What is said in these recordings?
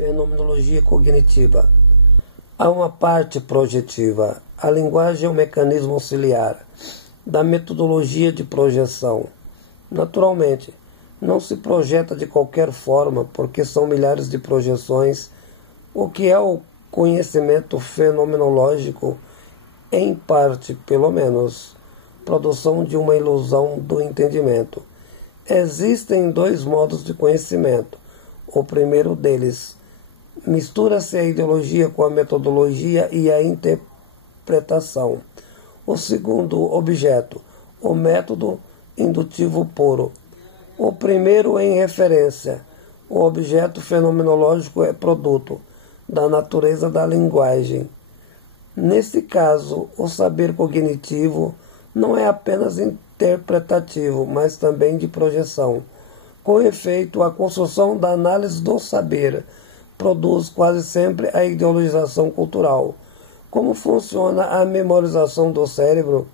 Fenomenologia cognitiva. Há uma parte projetiva. A linguagem é um mecanismo auxiliar da metodologia de projeção. Naturalmente, não se projeta de qualquer forma, porque são milhares de projeções. O que é o conhecimento fenomenológico? Em parte, pelo menos, produção de uma ilusão do entendimento. Existem dois modos de conhecimento. O primeiro deles mistura-se a ideologia com a metodologia e a interpretação. O segundo objeto, o método indutivo puro. O primeiro em referência. O objeto fenomenológico é produto da natureza da linguagem. Nesse caso, o saber cognitivo não é apenas interpretativo, mas também de projeção. Com efeito, a construção da análise do saber produz quase sempre a ideologização cultural. Como funciona a memorização do cérebro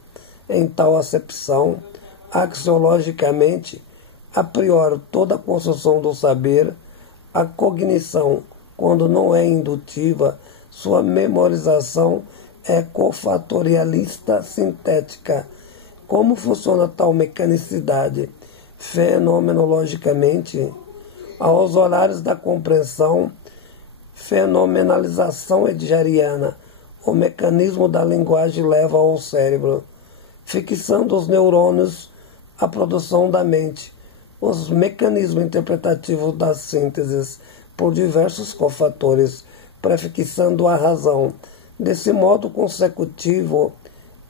em tal acepção? Axiologicamente, a priori, toda a construção do saber, a cognição, quando não é indutiva, sua memorização é cofatorialista sintética. Como funciona tal mecanicidade? Fenomenologicamente, aos olhares da compreensão, fenomenalização hegeliana, o mecanismo da linguagem leva ao cérebro, fixando os neurônios à produção da mente, os mecanismos interpretativos das sínteses por diversos cofatores, prefixando a razão. Desse modo consecutivo,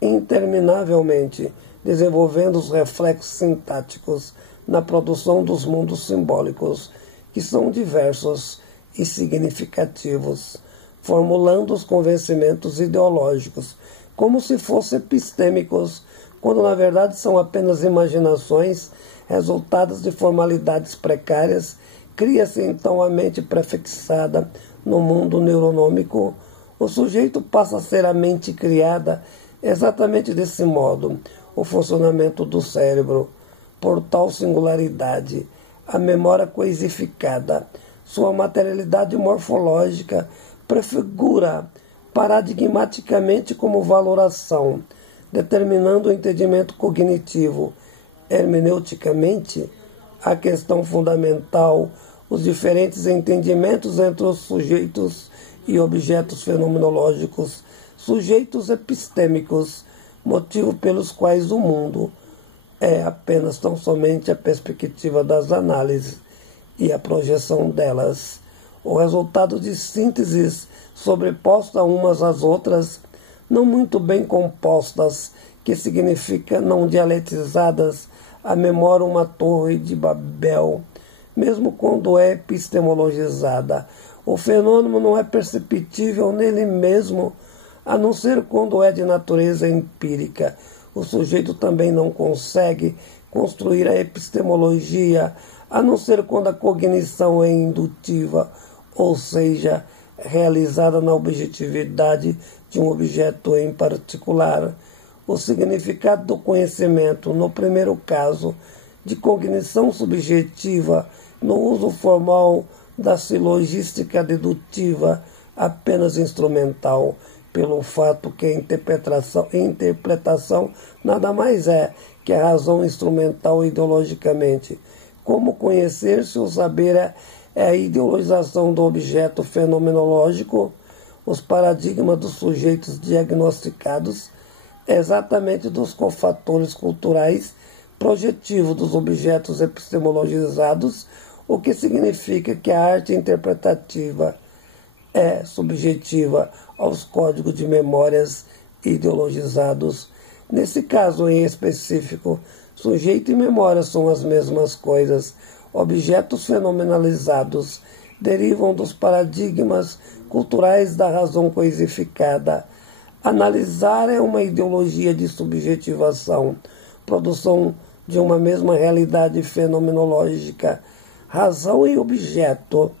interminavelmente, desenvolvendo os reflexos sintáticos na produção dos mundos simbólicos, que são diversos e significativos, formulando os convencimentos ideológicos, como se fossem epistêmicos, quando na verdade são apenas imaginações resultadas de formalidades precárias. Cria-se então a mente prefixada no mundo neuronômico. O sujeito passa a ser a mente criada exatamente desse modo. O funcionamento do cérebro, por tal singularidade, a memória coisificada, sua materialidade morfológica, prefigura paradigmaticamente como valoração, determinando o entendimento cognitivo. Hermeneuticamente, a questão fundamental, os diferentes entendimentos entre os sujeitos e objetos fenomenológicos, sujeitos epistêmicos, motivo pelos quais o mundo é apenas tão somente a perspectiva das análises e a projeção delas, o resultado de sínteses sobrepostas umas às outras, não muito bem compostas, que significa não dialetizadas, a memória uma torre de Babel, mesmo quando é epistemologizada. O fenômeno não é perceptível nele mesmo, a não ser quando é de natureza empírica. O sujeito também não consegue construir a epistemologia, a não ser quando a cognição é indutiva, ou seja, realizada na objetividade de um objeto em particular. O significado do conhecimento, no primeiro caso, de cognição subjetiva, no uso formal da silogística dedutiva, apenas instrumental, pelo fato que a interpretação nada mais é que a razão instrumental ideologicamente. Como conhecer se o saber é a ideologização do objeto fenomenológico, os paradigmas dos sujeitos diagnosticados, exatamente dos cofatores culturais projetivos dos objetos epistemologizados, o que significa que a arte interpretativa é subjetiva aos códigos de memórias ideologizados. Nesse caso em específico, sujeito e memória são as mesmas coisas. Objetos fenomenalizados derivam dos paradigmas culturais da razão coisificada. Analisar é uma ideologia de subjetivação, produção de uma mesma realidade fenomenológica. Razão e objeto,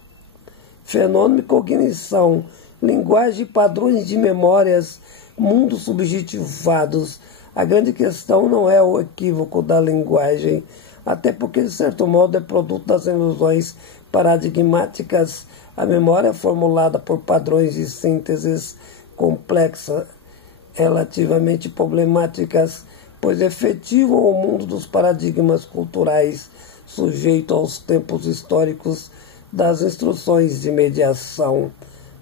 fenômeno e cognição, linguagem e padrões de memórias, mundos subjetivados. A grande questão não é o equívoco da linguagem, até porque, de certo modo, é produto das ilusões paradigmáticas, a memória formulada por padrões de sínteses complexa, relativamente problemáticas, pois efetivam o mundo dos paradigmas culturais, sujeito aos tempos históricos das instruções de mediação,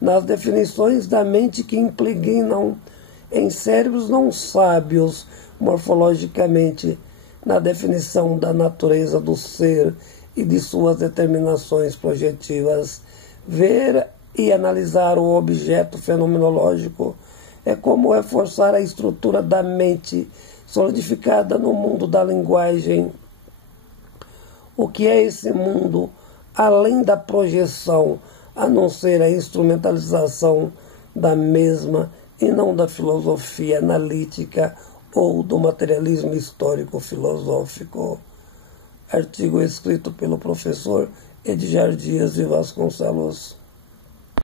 nas definições da mente que impregnam em cérebros não sábios morfologicamente, na definição da natureza do ser e de suas determinações projetivas. Ver e analisar o objeto fenomenológico é como reforçar a estrutura da mente solidificada no mundo da linguagem. O que é esse mundo, além da projeção, a não ser a instrumentalização da mesma e não da filosofia analítica ou do materialismo histórico-filosófico? Artigo escrito pelo professor Edgar Dias de Vasconcelos.